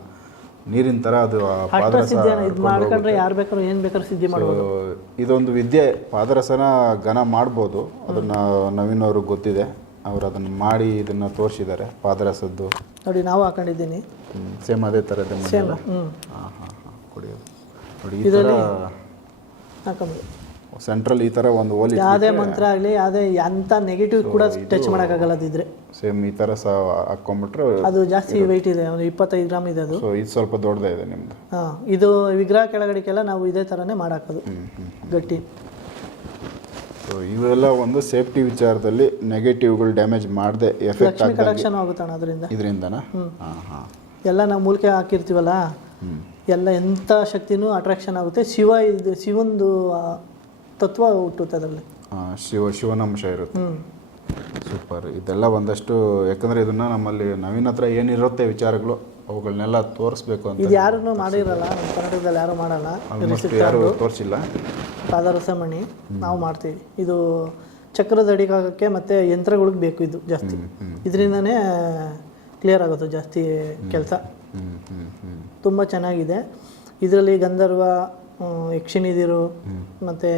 ನೀರಿನ ಥರ ಅದು ಆ ಪಾದರಸ ಇದು ಮಾಡ್ಕೊಂಡ್ರೆ ಯಾರು ಬೇಕಾದ್ರೂ ಏನು ಬೇಕಾದ್ರೂ ಸಿದ್ಧಿ ಮಾಡ್ಬೋದು. ಇದೊಂದು ವಿದ್ಯೆ. ಪಾದರಸನ ಘನ ಮಾಡ್ಬೋದು. ಅದನ್ನ ನವೀನ್ ಅವ್ರಿಗೆ ಗೊತ್ತಿದೆ. ಅವ್ರು ಅದನ್ನು ಮಾಡಿ ಇದನ್ನ ತೋರಿಸಿದ್ದಾರೆ ಪಾದರಸದ್ದು. ನೋಡಿ ನಾವು ಹಾಕೊಂಡಿದ್ದೀನಿ. ಸೇಮ್ ಅದೇ ಥರದ ಸೇಮ್ ಹ್ಞೂ ಹಾಂ ಹಾಂ ಹಾಂ ಕುಡಿಯೋದು. ನೋಡಿ ಈ ಥರ ಹಾಕೊಂಬೋದು ಸೆಂಟ್ರಲ್ ಈ ಥರ ಒಂದು ಓಲಿ ಯಾವುದೇ ಮಂತ್ರ ಆಗಲಿ ಯಾವುದೇ ಎಂಥ ನೆಗೆಟಿವ್ ಕೂಡ ಟಚ್ ಮಾಡೋಕ್ಕಾಗಲ್ಲದಿದ್ರೆ. ಸೇಮ್ ಈ ಥರ ಸಹ ಹಾಕ್ಕೊಂಬಿಟ್ರೆ ಅದು ಜಾಸ್ತಿ ವೆಯ್ಟ್ ಇದೆ ಒಂದು ಇಪ್ಪತ್ತೈದು ಗ್ರಾಮ್ ಇದೆ ಅದು. ಸೊ ಇದು ಸ್ವಲ್ಪ ದೊಡ್ಡದೇ ಇದೆ ನಿಮ್ಮದು ಹಾಂ ಇದು ವಿಗ್ರಹ ಕೆಳಗಡೆಗೆಲ್ಲ ನಾವು ಇದೇ ಥರನೇ ಮಾಡಾಕೋದು. ಗಟ್ಟಿ. ಇವೆಲ್ಲ ಒಂದು ಸೇಫ್ಟಿ ವಿಚಾರದಲ್ಲಿ ನೆಗೆಟಿವ್ಗಳು ಡ್ಯಾಮೇಜ್ ಮಾಡದೆ ಎಫೆಕ್ಟ್ ಲಕ್ಷ್ಮಿ ಆಗುತ್ತಣ್ಣ ಅದರಿಂದ? ಇದರಿಂದನಾ? ಹಾಂ ಹಾಂ. ಎಲ್ಲ ನಾವು ಮೂಲಿಕೆ ಹಾಕಿರ್ತೀವಲ್ಲ? ಎಲ್ಲ ಎಂಥ ಶಕ್ತಿನೂ ಅಟ್ರಾಕ್ಷನ್ ಆಗುತ್ತೆ. ಶಿವ ಇದು ಶಿವಂದು ಆ, ತತ್ವ ಹುಟ್ಟುತ್ತೆ ಅದರಲ್ಲಿ. ಶಿವ ಶಿವನಂಶ ಇರುತ್ತೆ. ಸೂಪರ್. ಇದೆಲ್ಲ ಒಂದಷ್ಟು ಯಾಕಂದ್ರೆ ಇದನ್ನ ನಮ್ಮಲ್ಲಿ ನವೀನ್ ಹತ್ರ ಏನಿರುತ್ತೆ ವಿಚಾರಗಳು ಅವುಗಳನ್ನೆಲ್ಲ ತೋರಿಸ್ಬೇಕು ಅಂತ ಇದು ಯಾರೂ ಮಾಡಿರಲ್ಲ ನಮ್ಮ ಕರ್ನಾಟಕದಲ್ಲಿ ಯಾರೂ ಮಾಡಲ್ಲ. ಆಲ್ಮೋಸ್ಟ್ ಯಾರು ತೋರಿಸಿಲ್ಲ. ಪಾದರಸಮಣಿ ನಾವು ಮಾಡ್ತೀವಿ. ಇದು ಚಕ್ರದ ಅಡಿಗಾಗಕ್ಕೆ ಮತ್ತು ಯಂತ್ರಗಳಿಗೆ ಬೇಕು ಇದು ಜಾಸ್ತಿ. ಇದರಿಂದನೇ ಕ್ಲಿಯರ್ ಆಗುತ್ತೆ ಜಾಸ್ತಿ ಕೆಲಸ. ತುಂಬ ಚೆನ್ನಾಗಿದೆ. ಇದರಲ್ಲಿ ಗಂಧರ್ವ ಯಕ್ಷಿಣಿದಿರು ಮತ್ತೆ ಮತ್ತು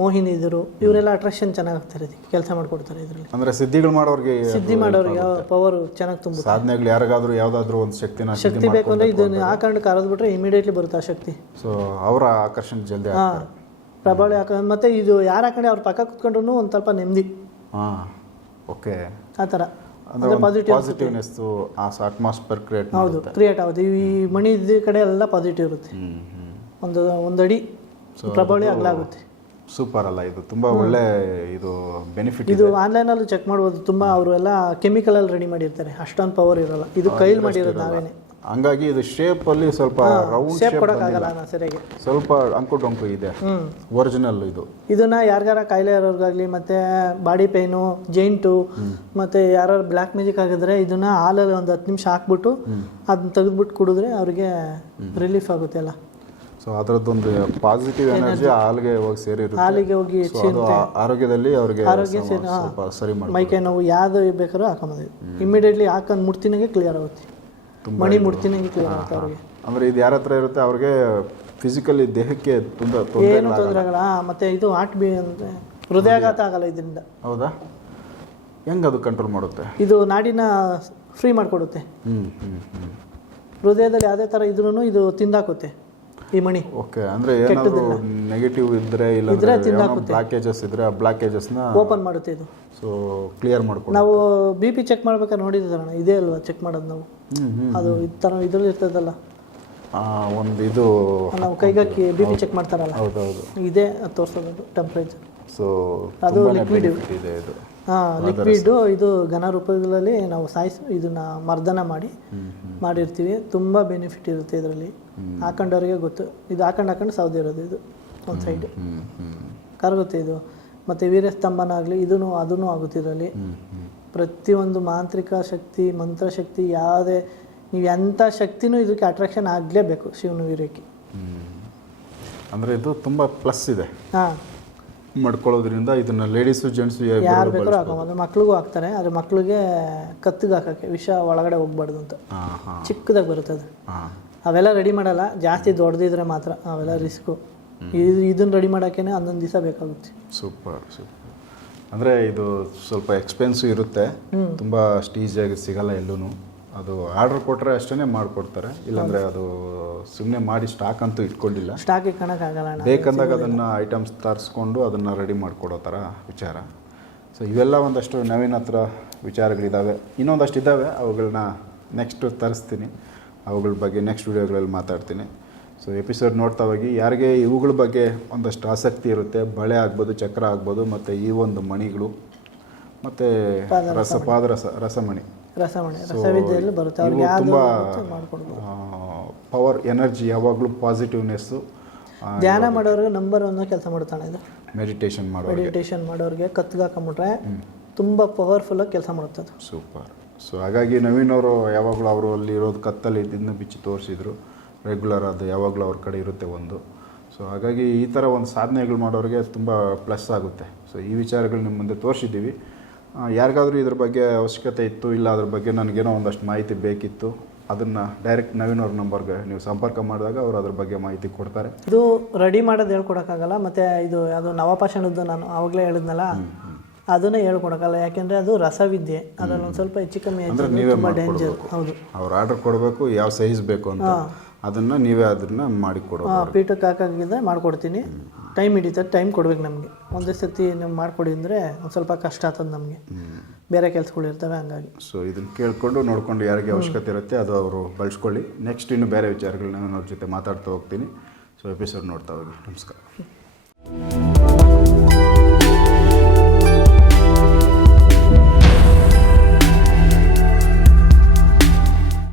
ಮೋಹಿನಿದಿರು ಇವರೆಲ್ಲ ಅಟ್ರಾಕ್ಷನ್ ಚೆನ್ನಾಗ್ತಾರೆ ಇದಕ್ಕೆ ಕೆಲಸ ಮಾಡಿಕೊಡ್ತಾರೆ ಇದರಲ್ಲಿ. ಅಂದ್ರೆ ಸಿದ್ಧಿಗಳು ಮಾಡೋರಿಗೆ ಸಿದ್ಧಿ ಮಾಡೋರಿಗೆ ಪವರ್ ಚೆನ್ನಾಗಿ ತುಂಬ ಸಾಧನೆಗಳು ಯಾರಿಗಾದ್ರೂ ಯಾವುದಾದ್ರೂ ಒಂದು ಶಕ್ತಿನ ಶಕ್ತಿ ಬೇಕು ಅಂದ್ರೆ ಇದನ್ನ ಆ ಕಾರಣಕ್ಕೆ ಕರೆದ್ಬಿಟ್ರೆ ಇಮಿಡಿಯೇಟ್ಲಿ ಬರುತ್ತೆ ಆ ಶಕ್ತಿ. ಸೊ ಅವರ ಆಕರ್ಷಣೆ ಜಲ್ದಿ ಹಾಂ ಪ್ರಬಳ ಮತ್ತೆ ಮತ್ತು ಇದು ಯಾರು ಕಡೆ ಅವ್ರ ಪಕ್ಕ ಕುತ್ಕೊಂಡ್ರು ಒಂದು ಸ್ವಲ್ಪ ನೆಮ್ಮದಿ. ಹಾಂ ಓಕೆ. ಆ ಥರ. ಅಂದರೆ ಪಾಸಿಟಿವ್ ಪಾಸಿಟಿವ್ನೆಸ್ ಆ ಅಟ್ಮಾಸ್ಫಿಯರ್ ಕ್ರಿಯೇಟ್ ಹೌದು ಕ್ರಿಯೇಟ್ ಆಗುತ್ತೆ. ಈ ಮಣಿ ಇದ್ದ ಕಡೆ ಎಲ್ಲ ಪಾಸಿಟಿವ್ ಇರುತ್ತೆ. ಒಂದು ಒಂದು ಅಡಿ ಪ್ರಬಳಿ ಅಗಲಾಗುತ್ತೆ ಸೂಪರ್ ಅಲ್ಲ ಇದು. ತುಂಬ ಒಳ್ಳೆ ಇದು ಬೆನಿಫಿಟ್ ಇದು ಆನ್ಲೈನಲ್ಲೂ ಚೆಕ್ ಮಾಡ್ಬೋದು. ತುಂಬ ಅವರು ಎಲ್ಲ ಕೆಮಿಕಲಲ್ಲಿ ರೆಡಿ ಮಾಡಿರ್ತಾರೆ. ಅಷ್ಟೊಂದು ಪವರ್ ಇರಲ್ಲ. ಇದು ಕೈಲಿ ಮಾಡಿರೋದು ನಾವೇನೆ. ಹಂಗಾಗಿ ಇದು ಶೇಪ್ ಅಲ್ಲಿ ಸ್ವಲ್ಪ ರೌಂಡ್ ಶೇಪ್ ಕೊಡೋಕ್ಕಾಗಲ್ಲ ಸರಿಯಾಗಿ. ಸ್ವಲ್ಪ ಅಂಕು ಡೊಂಕು ಇದೆ. ಒರಿಜಿನಲ್ ಇದು. ಇದನ್ನ ಯಾರಿಗಾರ ಕಾಯಿಲೆ ಇರೋರ್ಗಾಗ್ಲಿ ಮತ್ತೆ ಬಾಡಿ ಪೈನು ಜೈಂಟು ಮತ್ತೆ ಯಾರು ಬ್ಲ್ಯಾಕ್ ಮ್ಯಾಜಿಕ್ ಆಗಿದ್ರೆ ಇದನ್ನ ಹಾಲಲ್ಲಿ ಒಂದು ಹತ್ತು ನಿಮಿಷ ಹಾಕ್ಬಿಟ್ಟು ಅದನ್ನ ತೆಗೆದ್ಬಿಟ್ಟು ಕುಡಿದ್ರೆ ಅವ್ರಿಗೆ ರಿಲೀಫ್ ಆಗುತ್ತೆ ಅಲ್ಲ. ಸೊ ಅದರದ್ದೊಂದು ಪಾಸಿಟಿವ್ ಎನರ್ಜಿ ಹಾಲಿಗೆ ಹೋಗಿ ಸೇರಿರುತ್ತೆ. ಹಾಲಿಗೆ ಹೋಗಿ ಆರೋಗ್ಯದಲ್ಲಿ ಅವ್ರಿಗೆ ಆರೋಗ್ಯ ಸರಿ ಮೈ ಮೈಕೈ ನೋವು ಯಾವ್ದು ಬೇಕಾದ್ರೂ ಹಾಕೊಂಬೋದು. ಇಮಿಡಿಯೇಟ್ಲಿ ಹಾಕೊಂಡು ಮುಡ್ತಿನಾಗೆ ಕ್ಲಿಯರ್ ಆಗುತ್ತೆ. ಮಣಿ ಮುಡ್ತಿನಾಗೆ ಅಂದ್ರೆ ಇದು ಯಾರ ಹತ್ರ ಇರುತ್ತೆ ಅವ್ರಿಗೆ ಫಿಸಿಕಲಿ ದೇಹಕ್ಕೆ ತುಂಬ ಏನು ತೊಂದರೆ ಆಗಲ್ಲ. ಮತ್ತೆ ಇದು ಹಾರ್ಟ್ ಬಿ ಅಂದರೆ ಹೃದಯಾಘಾತ ಆಗಲ್ಲ ಇದರಿಂದ. ಹೌದಾ? ಹೆಂಗೆ ಅದು ಕಂಟ್ರೋಲ್ ಮಾಡುತ್ತೆ? ಇದು ನಾಡಿನ ಫ್ರೀ ಮಾಡಿಕೊಡುತ್ತೆ. ಹೃದಯದಲ್ಲಿ ಯಾವುದೇ ಥರ ಇದ್ರೂ ಇದು ತಿಂದಾಕುತ್ತೆ. ಈ ಮಣಿ. ಓಕೆ ಅಂದ್ರೆ ಏನಾದ್ರು ನೆಗೆಟಿವ್ ಇದ್ರೆ ಇಲ್ಲ ಬ್ಲಾಕೇಜಸ್ ಇದ್ರೆ ಆ ಬ್ಲಾಕೇಜಸ್ನ ಓಪನ್ ಮಾಡುತ್ತೆ ಇದು. ಸೊ ಕ್ಲಿಯರ್ ಮಾಡ್ಕೊಂಡು ನಾವು ಬಿ ಪಿ ಚೆಕ್ ಮಾಡ್ಬೇಕಾದ್ರೆ ನೋಡಿದ್ದೀರಣ್ಣ ಇದೇ ಅಲ್ವಾ ಚೆಕ್ ಮಾಡೋದು ನಾವು? ಅದು ಈ ಥರ ಇದ್ರಲ್ಲಿ ಇರ್ತದಲ್ಲ. ಆ, ಒಂದು ಇದು ನಾವು ಕೈಗಾಕಿ ಬಿ ಪಿ ಚೆಕ್ ಮಾಡ್ತಾರಲ್ಲ. ಹೌದೌದು ಇದೇ ತೋರಿಸೋದು ಟೆಂಪ್ರೇಚರ್ ಸೊ ಅದು ಲಿಕ್ವಿಡ್ ಇದೆ ಇದು. ಲಿಕ್ವಿಡು ಇದು ಘನ ರೂಪಗಳಲ್ಲಿ ನಾವು ಸಾಯಿಸ್ ಇದನ್ನ ಮರ್ದನ ಮಾಡಿ ಮಾಡಿರ್ತೀವಿ. ತುಂಬ ಬೆನಿಫಿಟ್ ಇರುತ್ತೆ ಇದರಲ್ಲಿ. ಹಾಕೊಂಡವ್ರಿಗೆ ಗೊತ್ತು. ಇದು ಹಾಕೊಂಡು ಹಾಕೊಂಡು ಸೌದಿರೋದು ಇರೋದು ಇದು. ಒಂದು ಸೈಡ್ ಕರಗುತ್ತೆ ಇದು. ಮತ್ತೆ ವೀರಸ್ತಂಭನ ಆಗಲಿ ಇದೂ ಅದೂ ಆಗುತ್ತೆ ಇದರಲ್ಲಿ. ಪ್ರತಿಯೊಂದು ಮಾಂತ್ರಿಕ ಶಕ್ತಿ ಮಂತ್ರಶಕ್ತಿ ಯಾವುದೇ ನೀವು ಎಂಥ ಶಕ್ತಿನೂ ಇದಕ್ಕೆ ಅಟ್ರಾಕ್ಷನ್ ಆಗಲೇಬೇಕು ಶಿವನ ವೀರ್ಯಕ್ಕೆ ಅಂದ್ರೆ ಇದು ತುಂಬ ಪ್ಲಸ್ ಇದೆ. ಹಾಂ. ಮಾಡ್ಕೊಳ್ಳೋದ್ರಿಂದ ಇದನ್ನ ಲೇಡೀಸು ಜೆಂಟ್ಸು ಯಾರು ಬೇಕಾದ್ರೂ ಹಾಕೊಂಬೋದು ಮಕ್ಳಿಗೂ ಹಾಕ್ತಾರೆ ಆದರೆ ಮಕ್ಳಿಗೆ ಕತ್ತಿಗೆ ಹಾಕೋಕ್ಕೆ ವಿಷ ಒಳಗಡೆ ಹೋಗ್ಬಾರ್ದು ಅಂತ. ಚಿಕ್ಕದಾಗ ಬರುತ್ತೆ ಅದು. ಅವೆಲ್ಲ ರೆಡಿ ಮಾಡಲ್ಲ ಜಾಸ್ತಿ ದೊಡ್ಡದಿದ್ರೆ ಮಾತ್ರ ಅವೆಲ್ಲ ರಿಸ್ಕು ಇದು ಇದನ್ನು ರೆಡಿ ಮಾಡೋಕ್ಕೇ ಹನ್ನೊಂದು ದಿವಸ ಬೇಕಾಗುತ್ತೆ. ಸೂಪರ್ ಸೂಪರ್ ಅಂದರೆ ಇದು ಸ್ವಲ್ಪ ಎಕ್ಸ್ಪೆನ್ಸಿವ್ ಇರುತ್ತೆ. ತುಂಬ ಈಸಿಯಾಗಿ ಸಿಗಲ್ಲ ಎಲ್ಲೂ ಅದು ಆರ್ಡರ್ ಕೊಟ್ಟರೆ ಅಷ್ಟೇ ಮಾಡಿಕೊಡ್ತಾರೆ. ಇಲ್ಲಾಂದರೆ ಅದು ಸುಮ್ಮನೆ ಮಾಡಿ ಸ್ಟಾಕ್ ಅಂತೂ ಇಟ್ಕೊಂಡಿಲ್ಲ. ಸ್ಟಾಕ್ ಇಟ್ಕೊಳಕ್ಕಾಗಲ್ಲ ಬೇಕಂದಾಗ ಅದನ್ನು ಐಟಮ್ಸ್ ತರಿಸ್ಕೊಂಡು ಅದನ್ನು ರೆಡಿ ಮಾಡಿಕೊಡೋ ಥರ ವಿಚಾರ. ಸೊ ಇವೆಲ್ಲ ಒಂದಷ್ಟು ನವೀನ್ ಹತ್ರ ವಿಚಾರಗಳಿದ್ದಾವೆ ಇನ್ನೊಂದಷ್ಟು ಇದ್ದಾವೆ ಅವುಗಳನ್ನ ನೆಕ್ಸ್ಟ್ ತರಿಸ್ತೀನಿ. ಅವುಗಳ ಬಗ್ಗೆ ನೆಕ್ಸ್ಟ್ ವಿಡಿಯೋಗಳಲ್ಲಿ ಮಾತಾಡ್ತೀನಿ. ಸೊ ಎಪಿಸೋಡ್ ನೋಡ್ತಾ ಹೋಗಿ. ಯಾರಿಗೆ ಇವುಗಳ ಬಗ್ಗೆ ಒಂದಷ್ಟು ಆಸಕ್ತಿ ಇರುತ್ತೆ ಬಳೆ ಆಗ್ಬೋದು ಚಕ್ರ ಆಗ್ಬೋದು ಮತ್ತು ಈ ಒಂದು ಮಣಿಗಳು ಮತ್ತು ರಸ ಪಾದರಸ ರಸಮಣಿ. ರಸಮಣಿ ರಸವಿದ್ಯೆಯಲ್ಲಿ ಬರುತ್ತೆ. ಅವ್ರಿಗೆ ಯಾವುದು ಮಾಡ್ಕೊಡ್ಬೋದು. ಪವರ್ ಎನರ್ಜಿ ಯಾವಾಗಲೂ ಪಾಸಿಟಿವ್ನೆಸ್ಸು ಧ್ಯಾನ ಮಾಡೋರಿಗೆ ನಂಬರ್ ಒನ್ ಕೆಲಸ ಮಾಡ್ತಾನೆ ಇದು. ಮೆಡಿಟೇಷನ್ ಮಾಡೋ ಮೆಡಿಟೇಷನ್ ಮಾಡೋರಿಗೆ ಕತ್ಗೆ ಹಾಕೊಂಬಿಟ್ರೆ ತುಂಬ ಪವರ್ಫುಲ್ಲಾಗಿ ಕೆಲಸ ಮಾಡುತ್ತೆ ಅದು. ಸೂಪರ್ ಸೊ ಹಾಗಾಗಿ ನವೀನ್ ಅವರು ಯಾವಾಗಲೂ ಅವರು ಅಲ್ಲಿ ಇರೋದು ಕತ್ತಲ್ಲಿ ಇದನ್ನು ಬಿಚ್ಚಿ ತೋರಿಸಿದ್ರು. ರೆಗ್ಯುಲರ್ ಅದು ಯಾವಾಗಲೂ ಅವ್ರ ಕಡೆ ಇರುತ್ತೆ ಒಂದು. ಸೊ ಹಾಗಾಗಿ ಈ ಥರ ಒಂದು ಸಾಧನೆಗಳು ಮಾಡೋರಿಗೆ ತುಂಬ ಪ್ಲಸ್ ಆಗುತ್ತೆ. ಸೊ ಈ ವಿಚಾರಗಳು ನಿಮ್ಮ ಮುಂದೆ ತೋರಿಸಿದ್ದೀವಿ. ಯಾರಿಗಾದ್ರೂ ಇದ್ರ ಬಗ್ಗೆ ಅವಶ್ಯಕತೆ ಇತ್ತು ಇಲ್ಲ ಅದ್ರ ಬಗ್ಗೆ ನನಗೇನೋ ಒಂದಷ್ಟು ಮಾಹಿತಿ ಬೇಕಿತ್ತು ಅದನ್ನು ಡೈರೆಕ್ಟ್ ನವೀನ್ ಅವ್ರ ನಂಬರ್ಗೆ ನೀವು ಸಂಪರ್ಕ ಮಾಡಿದಾಗ ಅವರು ಅದ್ರ ಬಗ್ಗೆ ಮಾಹಿತಿ ಕೊಡ್ತಾರೆ. ಇದು ರೆಡಿ ಮಾಡೋದು ಹೇಳ್ಕೊಡೋಕ್ಕಾಗಲ್ಲ ಮತ್ತೆ ಇದು ಅದು ನವಪಾಷಣದ್ದು ನಾನು ಆವಾಗಲೇ ಹೇಳಿದ್ನಲ್ಲ ಅದನ್ನೇ ಹೇಳ್ಕೊಡಕ್ಕಲ್ಲ ಯಾಕೆಂದರೆ ಅದು ರಸವಿದ್ಯೆ ಅದ್ರಲ್ಲಿ ಒಂದು ಸ್ವಲ್ಪ ಹೆಚ್ಚು ಕಮ್ಮಿ ಅಂದರೆ ನೀವೇ ಡೇಂಜರ್ ಹೌದು. ಅವ್ರು ಆರ್ಡರ್ ಕೊಡಬೇಕು ಯಾವ ಸೈಜ್ ಬೇಕು ಅಂತ. ಅದನ್ನು ನೀವೇ ಅದನ್ನು ಮಾಡಿಕೊಡೋದು ಹಾಂ ಪೀಠಕ್ಕೆ ಹಾಕಿದ್ರೆ ಮಾಡ್ಕೊಡ್ತೀನಿ. ಟೈಮ್ ಹಿಡಿತದೆ ಟೈಮ್ ಕೊಡ್ಬೇಕು ನಮಗೆ. ಒಂದೇ ಸತಿ ನೀವು ಮಾಡಿಕೊಡಿ ಅಂದರೆ ಒಂದು ಸ್ವಲ್ಪ ಕಷ್ಟ ಆಗ್ತದೆ ನಮಗೆ. ಬೇರೆ ಕೆಲಸಗಳು ಇರ್ತವೆ ಹಂಗಾಗಿ. ಸೊ ಇದನ್ನು ಕೇಳಿಕೊಂಡು ನೋಡಿಕೊಂಡು ಯಾರಿಗೆ ಅವಶ್ಯಕತೆ ಇರುತ್ತೆ ಅದು ಅವರು ಬಳಸ್ಕೊಳ್ಳಿ. ನೆಕ್ಸ್ಟ್ ಇನ್ನು ಬೇರೆ ವಿಚಾರಗಳನ್ನ ನಾನು ಅವ್ರ ಜೊತೆ ಮಾತಾಡ್ತಾ ಹೋಗ್ತೀನಿ. ಸೊ ಎಪಿಸೋಡ್ ನೋಡ್ತಾ ಹೋಗಿ. ನಮಸ್ಕಾರ.